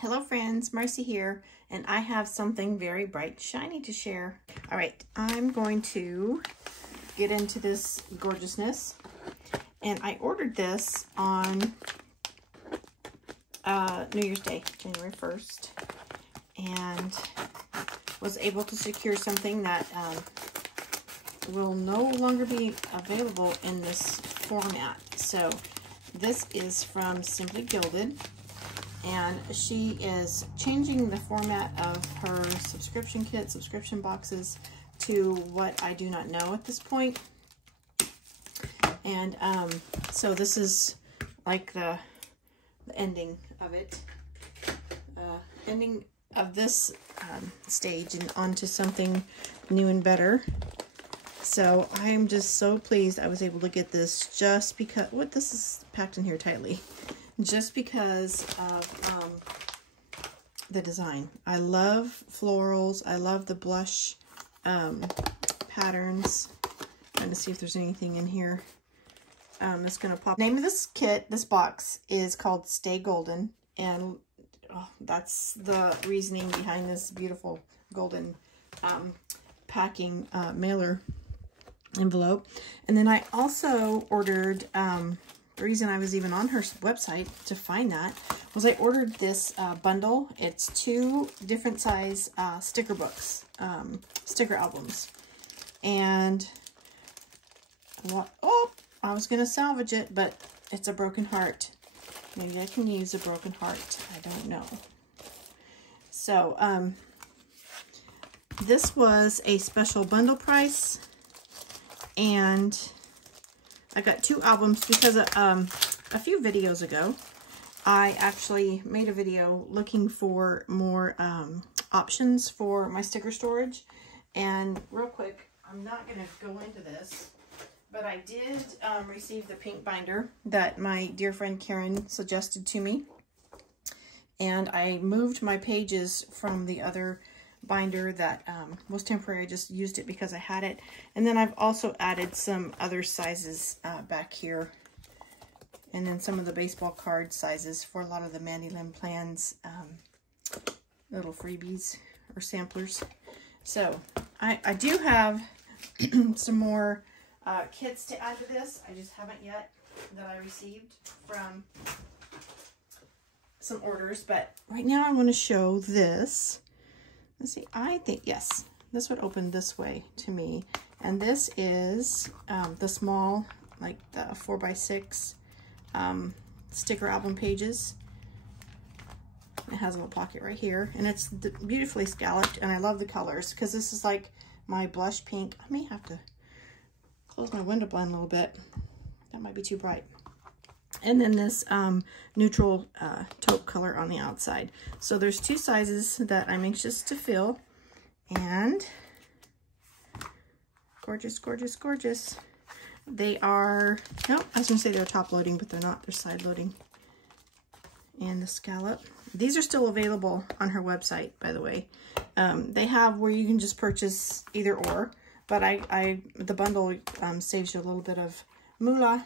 Hello friends, Marcy here, and I have something very bright and shiny to share. All right, I'm going to get into this gorgeousness, and I ordered this on New Year's Day, January 1st, and was able to secure something that will no longer be available in this format. So this is from Simply Gilded. And she is changing the format of her subscription kit, subscription boxes to what I do not know at this point. And so this is like the ending of it, ending of this stage and onto something new and better. So I am just so pleased I was able to get this just because, this is packed in here tightly. Just because of the design. I love florals. I love the blush patterns. Trying to see if there's anything in here that's going to pop. The name of this kit, this box, is called Stay Golden. And that's the reasoning behind this beautiful golden packing mailer envelope. And then I also ordered... the reason I was even on her website to find that was I ordered this bundle. It's 2 different size sticker books, sticker albums. And I was going to salvage it, but it's a broken heart. Maybe I can use a broken heart. I don't know. So this was a special bundle price, and I got 2 albums because a few videos ago, I actually made a video looking for more options for my sticker storage. And real quick, I'm not going to go into this, but I did receive the pink binder that my dear friend Karen suggested to me. And I moved my pages from the other binder that was temporary. I just used it because I had it. And then I've also added some other sizes back here, and then some of the baseball card sizes for a lot of the Mandy Lim Plans little freebies or samplers. So I do have some more kits to add to this. I just haven't yet, that I received from some orders, but right now I want to show this. Let's see, I think, yes, this would open this way to me. And this is the small, like the 4x6 sticker album pages. It has a little pocket right here, and it's beautifully scalloped, and I love the colors because this is like my blush pink. I may have to close my window blind a little bit. That might be too bright. And then this neutral taupe color on the outside. So there's 2 sizes that I'm anxious to fill. And gorgeous, gorgeous, gorgeous. They are, no, I was going to say they're top loading, but they're not. They're side loading. And the scallop. These are still available on her website, by the way. They have where you can just purchase either or. But the bundle saves you a little bit of moolah.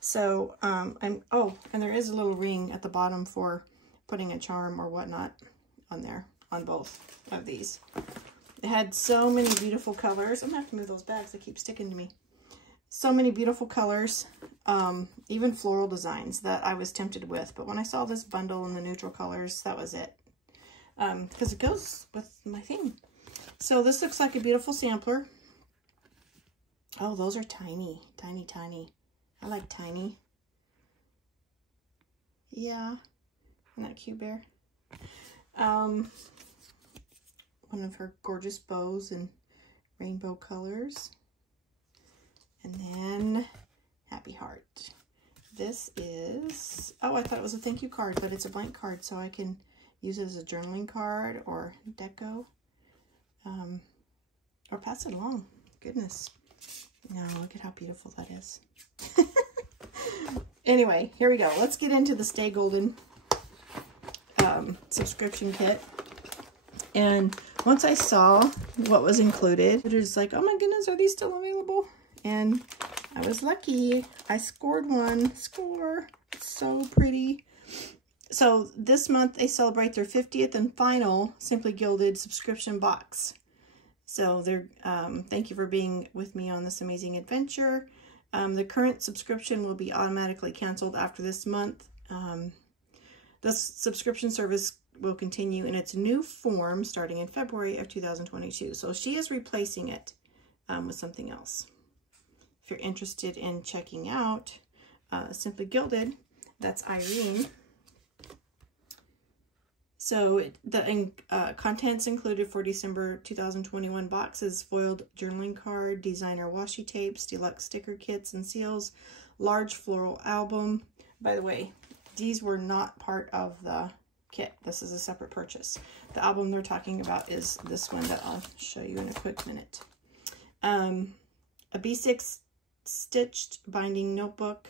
So, and there is a little ring at the bottom for putting a charm or whatnot on there, on both of these. It had so many beautiful colors. I'm gonna have to move those bags, they keep sticking to me. So many beautiful colors, even floral designs that I was tempted with. But when I saw this bundle in the neutral colors, that was it. Because it goes with my theme. So this looks like a beautiful sampler. Oh, those are tiny, tiny, tiny. I like tiny. Yeah. Isn't that cute, Bear? One of her gorgeous bows in rainbow colors. And then Happy Heart. This is, I thought it was a thank you card, but it's a blank card, so I can use it as a journaling card or deco. Or pass it along. Goodness. Now, look at how beautiful that is. Anyway, here we go. Let's get into the Stay Golden subscription kit. And once I saw what was included, it was like, oh my goodness, are these still available? And I was lucky. I scored one. Score. It's so pretty. So this month they celebrate their 50th and final Simply Gilded subscription box. So they're thank you for being with me on this amazing adventure. The current subscription will be automatically canceled after this month. The subscription service will continue in its new form starting in February of 2022. So she is replacing it with something else. If you're interested in checking out Simply Gilded, that's Irene. So the contents included for December 2021 boxes: foiled journaling card, designer washi tapes, deluxe sticker kits and seals, large floral album. By the way, these were not part of the kit. This is a separate purchase. The album they're talking about is this one that I'll show you in a quick minute. A B6 stitched binding notebook.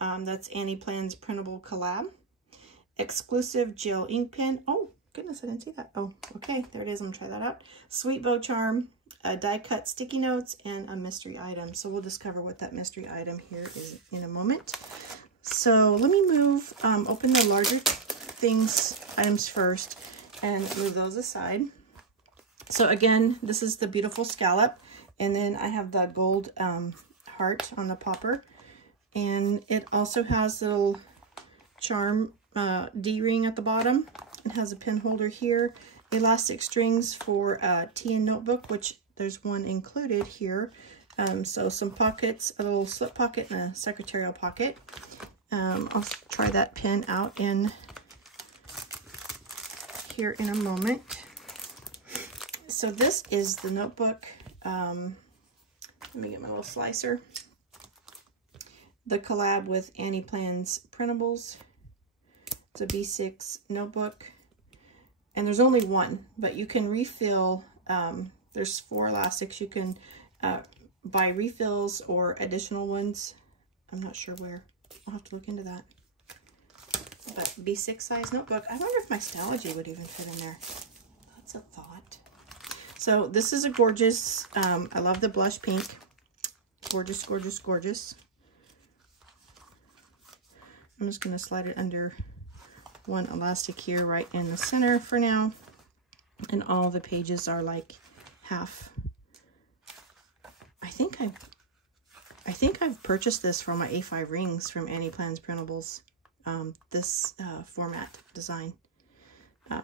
That's Annie Plan's printable collab. Exclusive gel ink pen. Oh, goodness, I didn't see that. Oh, okay, there it is. I'm gonna try that out. Sweet bow charm, die cut sticky notes, and a mystery item. So we'll discover what that mystery item here is in a moment. So let me move, open the larger items first and move those aside. So again, this is the beautiful scallop, and then I have the gold heart on the popper, and it also has a little charm D-ring at the bottom. It has a pen holder here, elastic strings for tea and notebook, which there's one included here. So some pockets, a little slip pocket and a secretarial pocket. I'll try that pen out in here in a moment. So this is the notebook. Let me get my little slicer. The collab with Annie Plan's printables. It's a B6 notebook, and there's only one, but you can refill. There's 4 elastics. You can buy refills or additional ones. I'm not sure where. I'll have to look into that. But B6 size notebook. I wonder if my Stalogy would even fit in there. That's a thought. So this is a gorgeous, I love the blush pink. Gorgeous, gorgeous, gorgeous. I'm just going to slide it under one elastic here right in the center for now, and all the pages are like half. I think I've purchased this for my A5 rings from Annie Plan's printables. This format design. I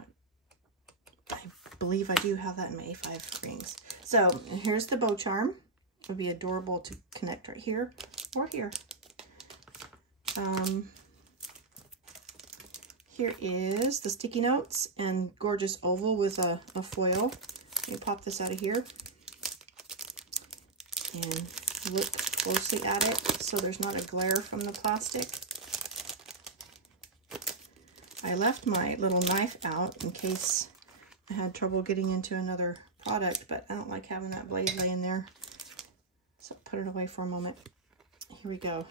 believe I do have that in my A5 rings. So here's the bow charm. It would be adorable to connect right here or here. Here is the sticky notes and gorgeous oval with a foil. Let me pop this out of here and look closely at it so there's not a glare from the plastic. I left my little knife out in case I had trouble getting into another product, but I don't like having that blade laying there. So put it away for a moment. Here we go.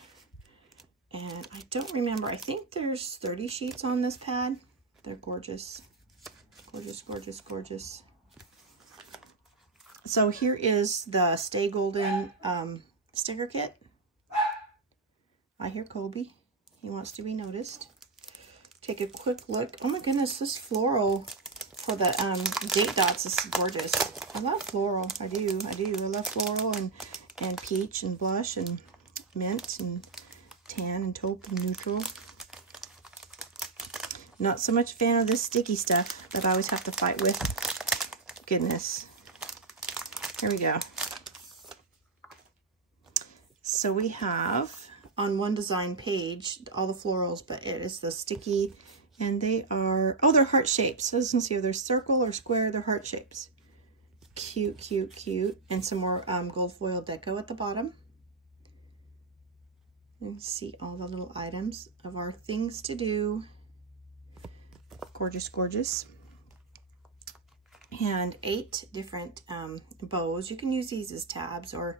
And I don't remember, I think there's 30 sheets on this pad. They're gorgeous. Gorgeous, gorgeous, gorgeous. So here is the Stay Golden sticker kit. I hear Colby. He wants to be noticed. Take a quick look. Oh my goodness, this floral for the date dots is gorgeous. I love floral. I do. I love floral and peach and blush and mint and tan and taupe and neutral. Not so much a fan of this sticky stuff that I always have to fight with. Goodness. Here we go. So we have on one design page all the florals, but it is the sticky, and they are, oh, they're heart shapes. So as you can see, if they're circle or square, they're heart shapes. Cute, cute, cute. And some more gold foil deco at the bottom. You can see all the little items of our things to do. Gorgeous, gorgeous. And 8 different bows. You can use these as tabs or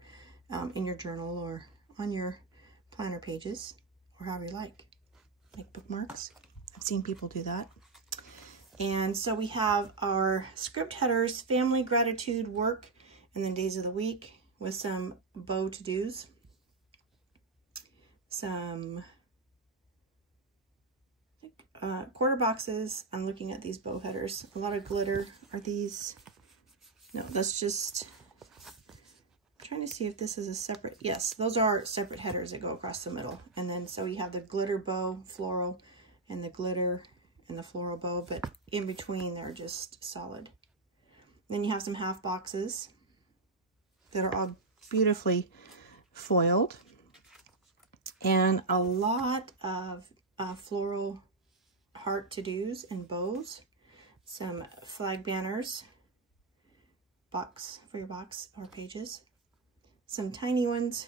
in your journal or on your planner pages or however you like. Make bookmarks. I've seen people do that. And so we have our script headers, family, gratitude, work, and then days of the week with some bow to-dos. Some, I think quarter boxes. I'm looking at these bow headers. A lot of glitter. Are these? No, that's just... I'm trying to see if this is a separate... Yes, those are separate headers that go across the middle. And then so you have the glitter bow floral and the glitter and the floral bow, but in between they're just solid. Then you have some half boxes that are all beautifully foiled, and a lot of floral heart to-dos and bows, some flag banners, box for your box or pages, some tiny ones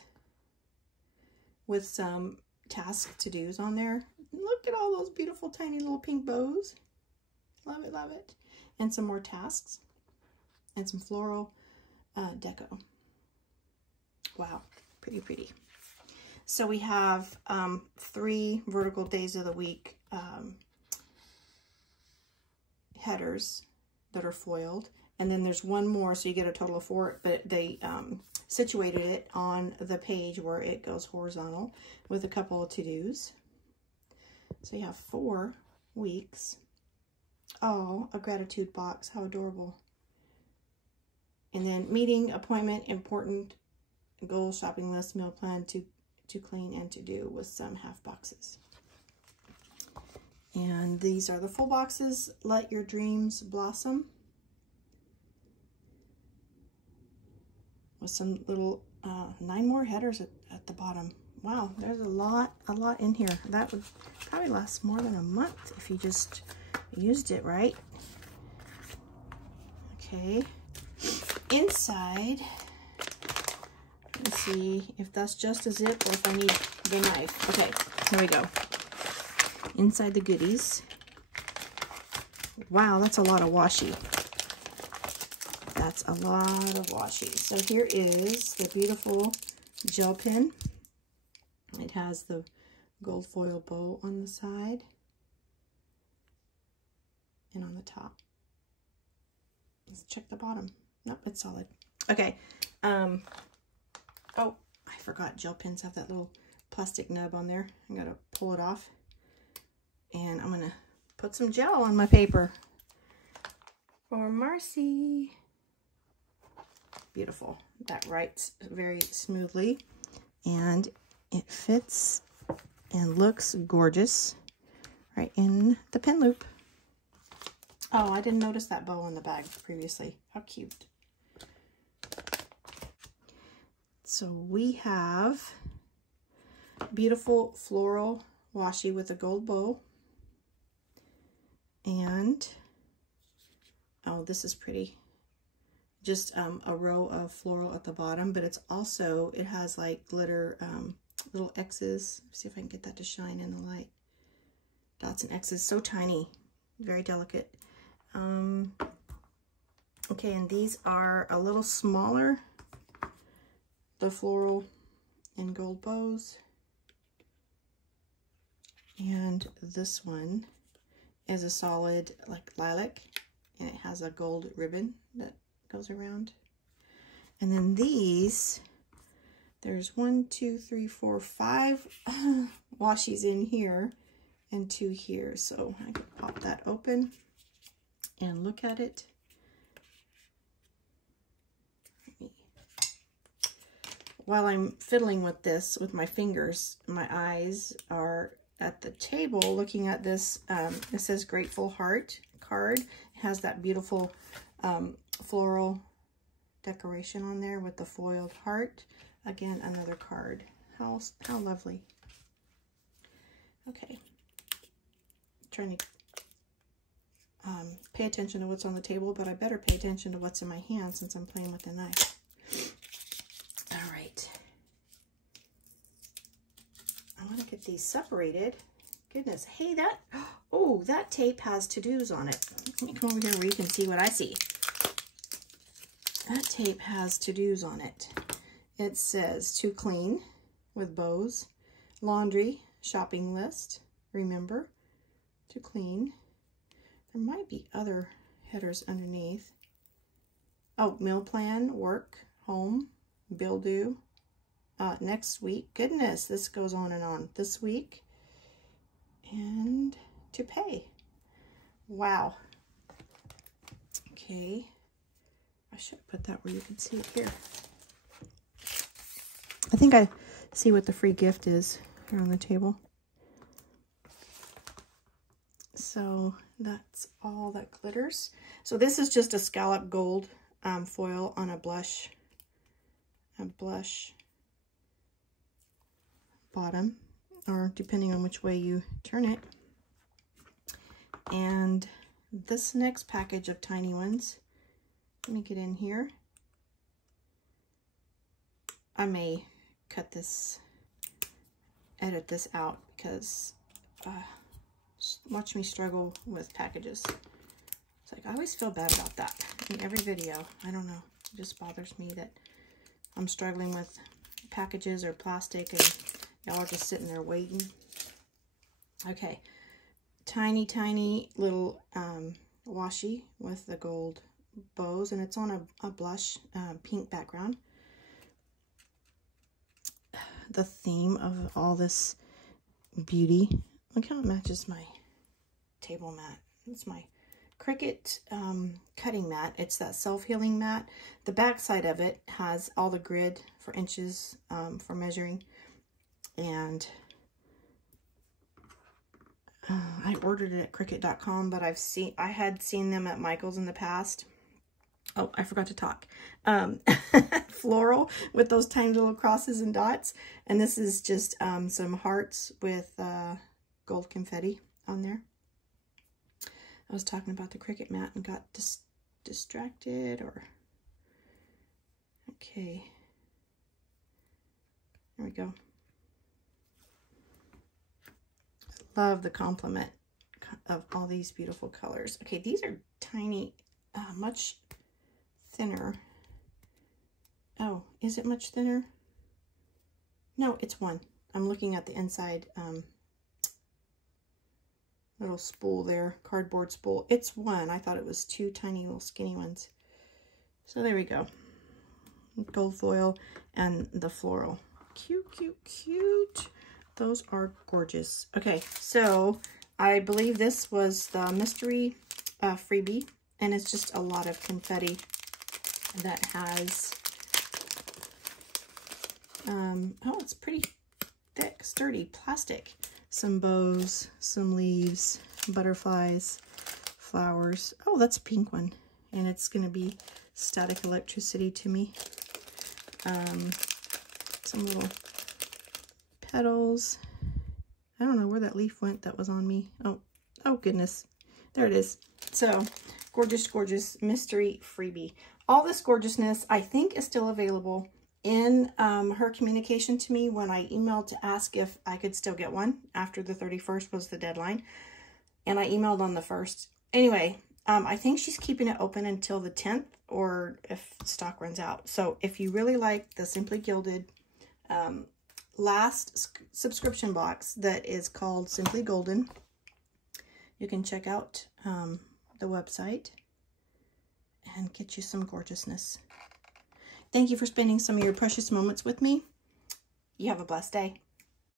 with some task to-dos on there. Look at all those beautiful tiny little pink bows. Love it, love it. And some more tasks and some floral deco. Wow, pretty, pretty. So we have 3 vertical days of the week headers that are foiled. And then there's one more, so you get a total of 4, but they situated it on the page where it goes horizontal with a couple of to-dos. So you have 4 weeks. Oh, a gratitude box. How adorable. And then meeting, appointment, important, goal, shopping list, meal plan, to clean and to do, with some half boxes. And these are the full boxes. Let your dreams blossom. With some little 9 more headers at the bottom. Wow, there's a lot in here. That would probably last more than a month if you just used it right. Okay. Inside, let's see if that's just a zip or if I need the knife. Okay, here we go. Inside the goodies. Wow, that's a lot of washi. That's a lot of washi. So here is the beautiful gel pen. It has the gold foil bow on the side and on the top. Let's check the bottom. Nope, it's solid. Okay. Oh, I forgot gel pens have that little plastic nub on there. I'm gonna pull it off, and I'm gonna put some gel on my paper for Marcy. Beautiful. That writes very smoothly, and it fits and looks gorgeous right in the pen loop. Oh, I didn't notice that bow on the bag previously. How cute. So we have beautiful floral washi with a gold bow. And, oh, this is pretty. Just a row of floral at the bottom, but it's also, it has like glitter little X's. Let's see if I can get that to shine in the light. Dots and X's, so tiny, very delicate. Okay, and these are a little smaller, the floral and gold bows. And this one is a solid like lilac, and it has a gold ribbon that goes around. And then these, there's 1, 2, 3, 4, 5 washies in here and 2 here. So I can pop that open and look at it. While I'm fiddling with this with my fingers, my eyes are at the table looking at this. It says Grateful Heart card. It has that beautiful floral decoration on there with the foiled heart. Again, another card. How lovely. Okay. Trying to pay attention to what's on the table, but I better pay attention to what's in my hand since I'm playing with the knife. All right. I want to get these separated. Goodness. Hey, that tape has to-dos on it. Let me come over here where you can see what I see. That tape has to-dos on it. It says to clean with bows, laundry, shopping list, remember to clean. There might be other headers underneath. Oh, meal plan, work, home, bill due, next week. Goodness, this goes on and on. This week and to pay. Wow. Okay. I should put that where you can see it here. I think I see what the free gift is here on the table. So that's all that glitters. So this is just a scallop gold foil on a blush bottom, or depending on which way you turn it. And this next package of tiny ones, let me get in here. I may cut this, edit this out, because watch me struggle with packages. It's like, I always feel bad about that in every video. I don't know. It just bothers me that I'm struggling with packages or plastic and y'all are just sitting there waiting. Okay. Tiny, tiny little washi with the gold bows, and it's on a blush pink background. The theme of all this beauty, look how it matches my table mat. It's my Cricut cutting mat. It's that self-healing mat. The back side of it has all the grid for inches for measuring, and I ordered it at Cricut.com, but I had seen them at Michael's in the past. Oh, I forgot to talk. Floral with those tiny little crosses and dots. And this is just some hearts with gold confetti on there. I was talking about the Cricut mat and got distracted, or... Okay. There we go. Love the complement of all these beautiful colors. Okay, these are tiny, much thinner. Oh, is it much thinner? No, it's one. I'm looking at the inside little spool there, cardboard spool. It's one. I thought it was two tiny little skinny ones. So there we go. Gold foil and the floral. Cute, cute, cute. Those are gorgeous. Okay, so I believe this was the mystery freebie, and it's just a lot of confetti that has, oh, it's pretty thick, sturdy plastic. Some bows, some leaves, butterflies, flowers. Oh, that's a pink one, and it's going to be static electricity to me. Some little petals. I don't know where that leaf went that was on me. Oh goodness. There it is. So, gorgeous, gorgeous mystery freebie. All this gorgeousness, I think, is still available in her communication to me when I emailed to ask if I could still get one after the 31st was the deadline. And I emailed on the 1st. Anyway, I think she's keeping it open until the 10th, or if stock runs out. So if you really like the Simply Gilded last subscription box that is called Simply Golden, you can check out the website and get you some gorgeousness. Thank you for spending some of your precious moments with me. You have a blessed day.